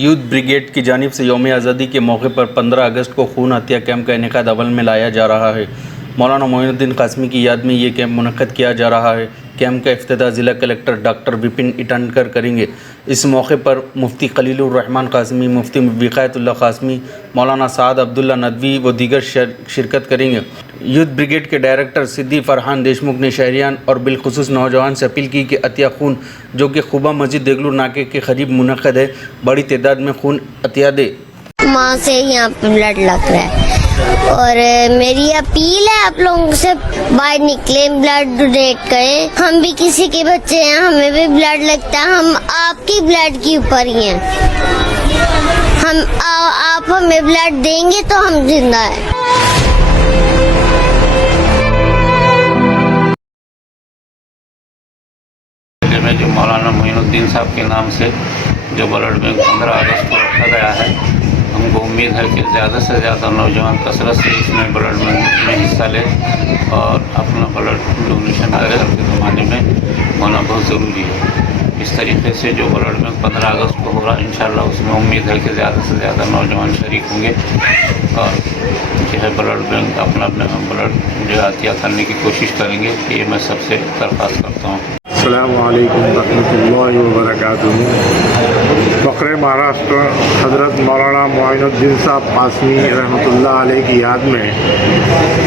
Youth brigade کی جانب سے یوم آزادی کے موقع پر 15 اگست کو خون عطیہ کیمپ کا انعقاد عمل میں لایا جا رہا ہے۔ مولانا معین الدین قاسمی کی یاد میں یہ کیمپ منعقد کیا جا رہا ہے۔ کیمپ کا افتتاح ضلع کلکٹر ڈاکٹر وپن اٹانکر کریں گے۔ اس موقع پر مفتی خلیل الرحمن قاسمی، مفتی وقایت اللہ قاسمی، مولانا سعد عبداللہ ندوی و دیگر شرکت کریں گے۔ یوتھ بریگیڈ کے ڈائریکٹر سدھی فرحان دیشمکھ نے شہریان اور بالخصوص نوجوان سے اپیل کی کہ عطیہ خون جو کہ خوبہ مسجد دیگلور ناکے کے قریب منعقد ہے، بڑی تعداد میں خون عطیہ دے۔ ماں سے یہاں پہ بلڈ لگ رہا ہے اور میری اپیل ہے آپ لوگوں سے باہر نکلیں، بلڈ ڈونیٹ کریں۔ ہم بھی کسی کے بچے ہیں، ہمیں بھی بلڈ لگتا ہے، ہم آپ کی بلڈ کے اوپر ہی ہیں۔ آپ ہمیں بلڈ دیں گے تو ہم زندہ ہیں۔ جو مولانا معین الدین صاحب کے نام سے جو بلڈ بینک 15 اگست کو رکھا گیا ہے، ہم کو امید ہے کہ زیادہ سے زیادہ نوجوان کثرت سے اس میں بلڈ بینک میں حصہ لے اور اپنا بلڈ ڈونیشن کرے۔ اب کے زمانے میں ہونا بہت ضروری ہے۔ اس طریقے سے جو بلڈ بینک 15 اگست کو ہوگا، انشاءاللہ اس میں امید ہے کہ زیادہ سے زیادہ نوجوان شریک ہوں گے اور جو ہے بلڈ بینک اپنا بلڈ جو عطیہ کرنے کی کوشش کریں گے۔ یہ میں سب سے درخواست کرتا ہوں۔ السلام علیکم ورحمۃ اللہ وبرکاتہ۔ فخر مہاراشٹر حضرت مولانا معین الدین صاحب قاسمی رحمۃ اللہ علیہ کی یاد میں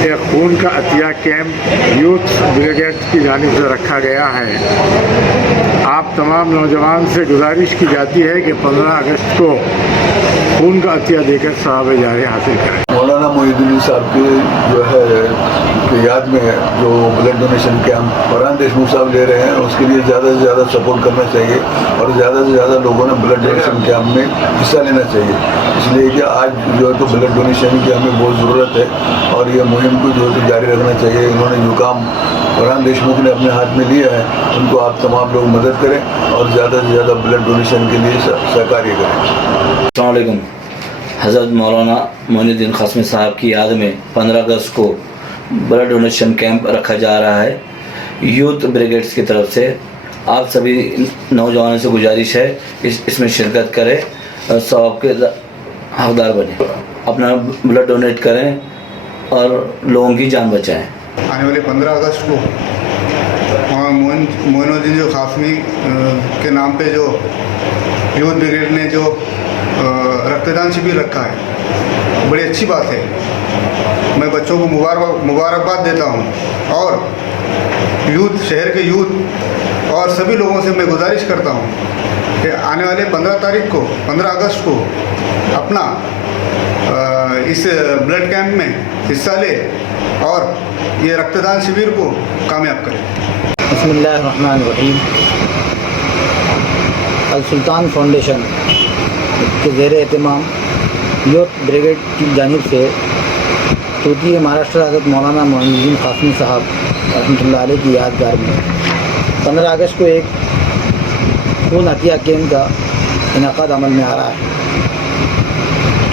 ایک خون کا عطیہ کیمپ یوتھ بریگیڈ کی جانب سے رکھا گیا ہے۔ آپ تمام نوجوان سے گزارش کی جاتی ہے کہ 15 اگست کو خون کا عطیہ دے کر ثواب جاریہ حاصل کریں۔ مولانا معین الدین صاحب کی جو ہے کی یاد میں جو blood donation camp Farhan Deshmukh صاحب لے رہے ہیں، اس کے لیے زیادہ سے زیادہ سپورٹ کرنا چاہیے اور زیادہ سے زیادہ لوگوں نے بلڈ ڈونیشن کیمپ میں حصہ لینا چاہیے، اس لیے کہ آج جو ہے تو بلڈ ڈونیشن کی ہمیں بہت ضرورت ہے اور یہ مہم کو جو ہے تو جاری رکھنا چاہیے۔ انہوں نے جو کام فرحان دیشمکھ نے اپنے ہاتھ میں لیا ہے، ان کو آپ تمام لوگ مدد کریں اور زیادہ سے زیادہ بلڈ ڈونیشن کے لیے سہکاریہ کریں۔ السلام علیکم۔ حضرت مولانا معین الدین قاسمی صاحب کی یاد میں 15 اگست کو بلڈ ڈونیشن کیمپ رکھا جا رہا ہے یوتھ بریگیڈس کی طرف سے۔ آپ سبھی نوجوانوں سے گزارش ہے اس میں شرکت کریں اور ثواب کے حقدار بنیں، اپنا بلڈ ڈونیٹ کریں اور لوگوں کی جان بچائیں۔ آنے والے 15 اگست کو معین الدین جو قاسمی کے نام پہ جو یوتھ بریگیڈ نے جو رکتدان شبیر رکھا ہے، بڑی اچھی بات ہے۔ میں بچوں کو مبارکباد دیتا ہوں اور یوتھ، شہر کے یوتھ اور سبھی لوگوں سے میں گزارش کرتا ہوں کہ آنے والے 15 اگست کو اپنا اس بلڈ کیمپ میں حصہ لے اور یہ رکتدان شبیر کو کامیاب کرے۔ بسم اللہ الرحمن الرحیم۔ السلطان فاؤنڈیشن کے زیر اہتمام یوتھ بریگیڈ کی جانب سے توطئے مہاراشٹر حضرت مولانا معین الدین قاسمی صاحب رحمۃ اللہ علیہ کی یادگار میں 15 اگست کو ایک خون عطیہ کیمپ کا انعقاد عمل میں آ رہا ہے۔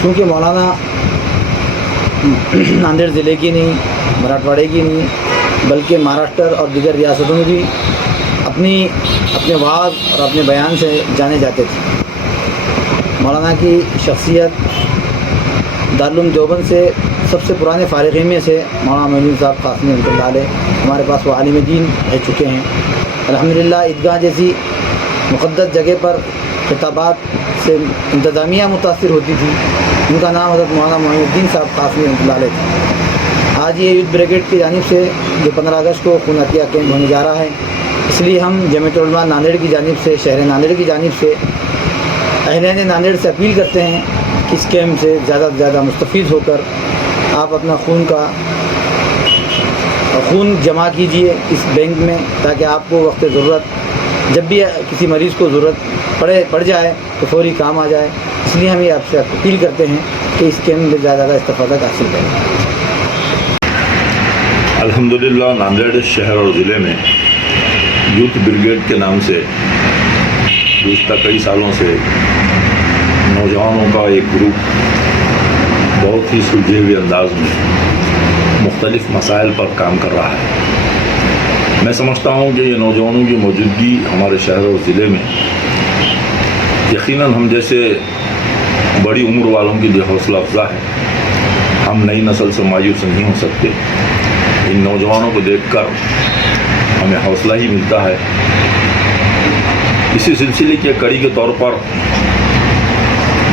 چونکہ مولانا ناندیڑ ضلع کی نہیں، مراٹھواڑے کی نہیں، بلکہ مہاراشٹر اور دیگر ریاستوں میں بھی اپنے وعظ اور اپنے بیان سے جانے جاتے تھے۔ مولانا کی شخصیت دارالعلوم دیوبند سے سب سے پرانے فارغین میں سے مولانا معین الدین صاحب قاسمی رحمۃ اللہ علیہ ہمارے پاس وہ عالم دین رہ چکے ہیں۔ الحمدللہ عیدگاہ جیسی مقدس جگہ پر خطابات سے انتظامیہ متاثر ہوتی تھی۔ ان کا نام حضرت مولانا معین الدین صاحب قاسمی رحمۃ اللہ علیہ تھا۔ آج یہ یوتھ بریگیڈ کی جانب سے جو 15 اگست کو خون عطیہ کیمپ ہونے جا رہا ہے، اس لیے ہم جمعیت علماء ناندیڑ کی جانب سے، شہر ناندیڑ کی جانب سے اہلِ ناندیڑ سے اپیل کرتے ہیں کہ اس کیمپ سے زیادہ سے زیادہ مستفید ہو کر آپ اپنا خون جمع کیجئے اس بینک میں، تاکہ آپ کو وقت ضرورت جب بھی کسی مریض کو ضرورت پڑ جائے تو فوری کام آ جائے۔ اس لیے ہم یہ آپ سے اپیل کرتے ہیں کہ اس کیمپ میں زیادہ استفادہ حاصل کریں۔ الحمدللہ ناندیڑ شہر اور ضلع میں یوتھ بریگیڈ کے نام سے گزشتہ کئی سالوں سے نوجوانوں کا ایک گروپ بہت ہی سلجھے ہوئے انداز میں مختلف مسائل پر کام کر رہا ہے۔ میں سمجھتا ہوں کہ یہ نوجوانوں کی موجودگی ہمارے شہر اور ضلع میں یقیناً ہم جیسے बड़ी उम्र वालों के लिए हौसला अफजा है। हम नई नस्ल से मायूस नहीं हो सकते। इन नौजवानों को देखकर हमें हौसला ही मिलता है। इसी सिलसिले की कड़ी के तौर पर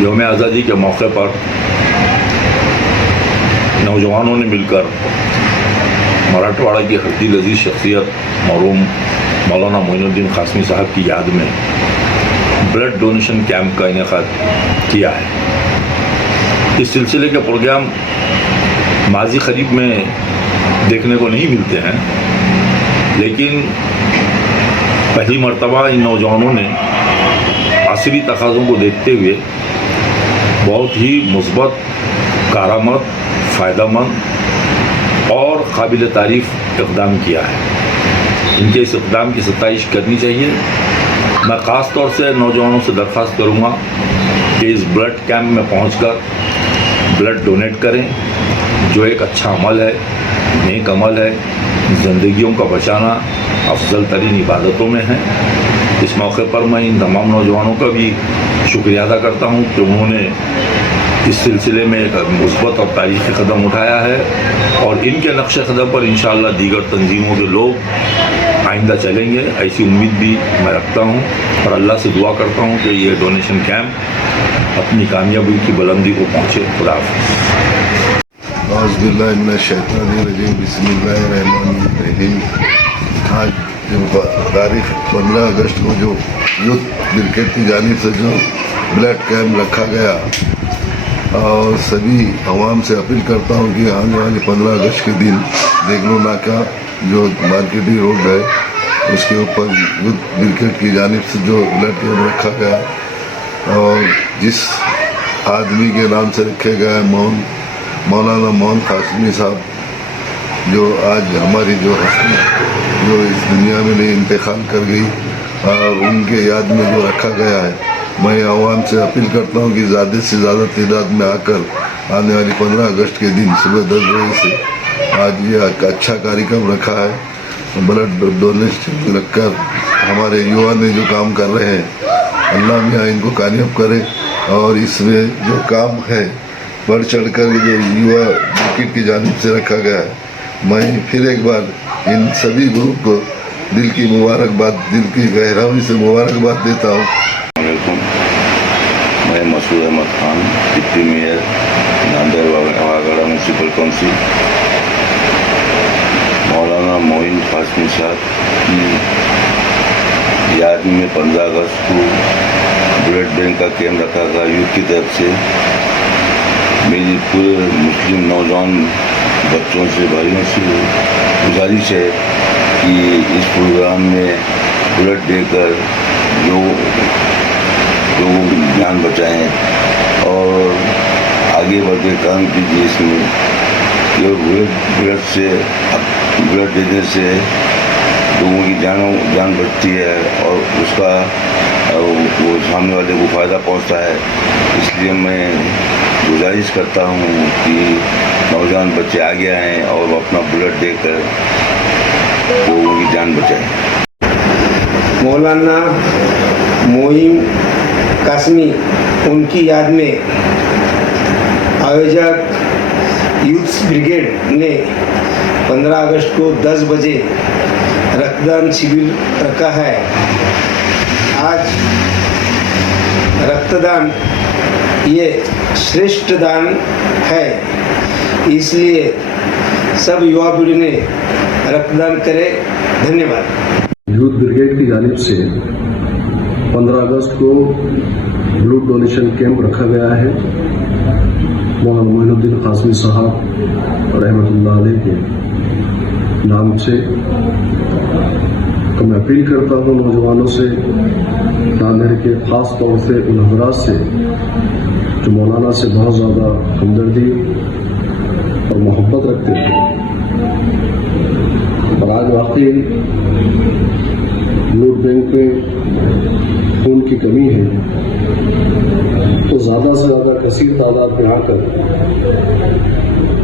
यौम आज़ादी के मौके पर नौजवानों ने मिलकर मराठवाड़ा की हड्डी लजीज शख्सियत मरहूम मौलाना मोइनुद्दीन कासमी साहब की याद में ब्लड डोनेशन कैंप का इनेकाद किया है। इस सिलसिले के प्रोग्राम माजी करीब में देखने को नहीं मिलते हैं, लेकिन पहली मर्तबा इन नौजवानों ने असरी तकाज़ों को देखते हुए बहुत ही मुस्बत, कारामद, फ़ायदेमंद और काबिल तारीफ़ इक़दाम किया है। इनके इस इक़दाम की सताइश करनी चाहिए। मैं ख़ास तौर से नौजवानों से दरख्वास्त करूँगा कि इस ब्लड कैंप में पहुंचकर ब्लड डोनेट करें, जो एक अच्छा अमल है, नेक अमल है। ज़िंदगियों का बचाना अफजल तरीन इबादतों में है। इस मौके पर मैं इन तमाम नौजवानों का भी शुक्रिया अदा करता हूँ कि उन्होंने इस सिलसिले में एक मुस्बत और तारीख़ी कदम उठाया है और इनके नक्श कदम पर इंशाअल्लाह दीगर तंजीमों के लोग आइंदा चलेंगे, ऐसी उम्मीद भी मैं रखता हूँ और अल्लाह से दुआ करता हूँ कि ये डोनेशन कैंप अपनी कामयाबी की बुलंदी को पहुँचे। खुदा हाफ़िज़। औज़ुबिल्लाहिमिनश्शैतानिर्रजीम, बिस्मिल्लाहिर्रहमानिर्रहीम। आज जो तारीख 15 अगस्त को जो यूथ ब्रिगेड की जानिब से जो ब्लड कैंप रखा गया, और सभी आवाम से अपील करता हूँ कि आने वाले 15 अगस्त के दिन देगलू नाका जो मार्केटिंग रोड है उसके ऊपर यूथ ब्रिगेड की जानिब से जो ब्लड कैंप रखा गया और जिस आदमी के नाम से रखे गए मौलाना मोहन कासमी साहब, जो आज हमारी जो इस दुनिया में नहीं इंतकाल कर गई, और उनके याद में जो रखा गया है, मैं आवाम से अपील करता हूँ कि ज़्यादा से ज़्यादा तादाद में आकर आने वाली 15 अगस्त के दिन सुबह 10 बजे से आज ये अच्छा कार्यक्रम रखा है। ब्लड डोनेशन रखकर हमारे युवा ने जो काम कर रहे हैं, अल्लाह मियाँ इनको कामयाब करे और इसमें जो काम है बढ़ चढ़ कर जो युवा ब्रिगेड की जानिब से रखा गया है, मैं फिर एक बार इन सभी ग्रुप को दिल की मुबारकबाद, दिल की गहराई से मुबारकबाद देता हूँ। मैं मसूद अहमद खान, डिप्टी मेयर नांदेड़ वागड़ा म्यूनसिपल काउंसिल। मौलाना मोइन कासमी साहब की याद में 15 अगस्त को ब्लड बैंक का कैंप रखा गया यूथ की तरफ से। मेरी पूरे मुस्लिम नौजवान बच्चों से, भाइयों से गुजारिश है कि इस प्रोग्राम में ब्लड देकर लोगों की जान बचाएं और आगे बढ़ के काम कीजिए। इसमें जो ब्लड देने से लोगों की जान बचती है और उसका वो सामने वाले को फ़ायदा पहुंचता है। इसलिए मैं गुजारिश करता हूं कि नौजवान बच्चे आगे आएँ और अपना ब्लड देकर लोगों की जान बचाएं। मौलाना मोइन कासमी, उनकी याद में आयोजक यूथ ब्रिगेड ने 15 अगस्त को 10 बजे रक्तदान शिविर रखा है। आज रक्तदान ये श्रेष्ठ दान है, इसलिए सब युवा पीढ़ी ने रक्तदान करें। धन्यवाद। यूथ ब्रिगेड की जानिब से 15 अगस्त को ब्लड डोनेशन कैंप रखा गया है। मौलाना मोइनुद्दीन कासमी साहब रहमतुल्लाह अलैह के नाम से। तो मैं अपील करता हूँ नौजवानों से, नांदेड़ के ख़ास तौर से उन हज़रात से जो मौलाना से बहुत ज़्यादा हमदर्दी और मोहब्बत रखते थे, और आज वाकई ब्लड बैंक में खून की कमी है, तो ज़्यादा से ज़्यादा कसीर तादाद में आकर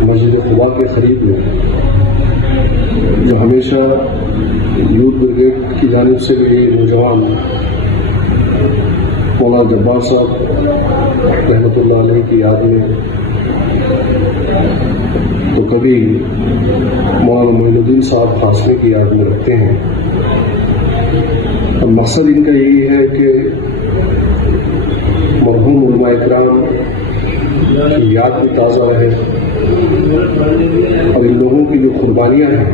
मस्जिद खुदा के करीब में, जो हमेशा यूथ ब्रिगेड की जानिब से भी नौजवान मौलाना जब्बार साहब रहमतुल्लाह अलैह की याद में, तो कभी मौलाना मोइनुद्दीन साहब कासमी की याद में रखते हैं। और मकसद इनका यही है कि मरहूम उलमा इकराम की याद भी ताज़ा रहे और इन लोगों की जो कुर्बानियाँ हैं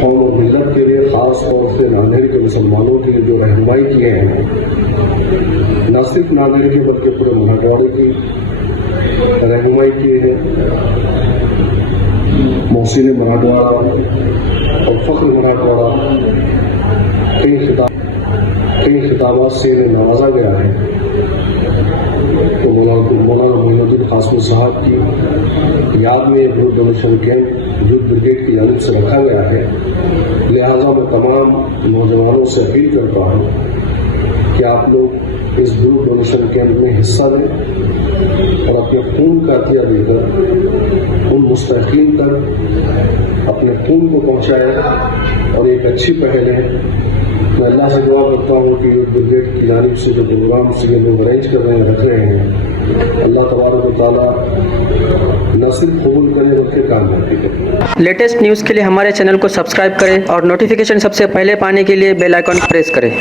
कौम और मिलत के लिए, ख़ास तौर से नांदेड़ के मुसलमानों की जो रहनुमाई किए हैं, न सिर्फ नांदेड़ के बल्कि पूरे मराठवाड़े की रहनुमाई किए हैं। मोहसिन मराठवाड़ा और फ़ख्र मराठवाड़ा कई खिताबात से इन्हें नवाजा गया है। तो मौलाना मोइनुद्दीन कासमी साहब की याद में blood donation camp youth brigade की जानिब से रखा गया है। लिहाजा मैं तमाम नौजवानों से अपील करता हूँ कि आप लोग इस ब्लड डोनेशन कैंप में हिस्सा लें और अपने खून का अतिया देकर उन मुस्तहिकीन तक अपने खून को पहुँचाएं और एक अच्छी पहल है। मैं अल्लाह से दुआ करता हूँ कि यूथ ब्रिगेड की जानिब से जो प्रोग्राम से ये लोग अरेंज कर रहे हैं, रख रहे हैं, अल्लाह तबारक व तआला न सिर्फ कबूल करे बल्कि कामयाबी करे। लेटेस्ट न्यूज़ के लिए हमारे चैनल को सब्सक्राइब करें और नोटिफिकेशन सबसे पहले पाने के लिए बेल आइकन प्रेस करें।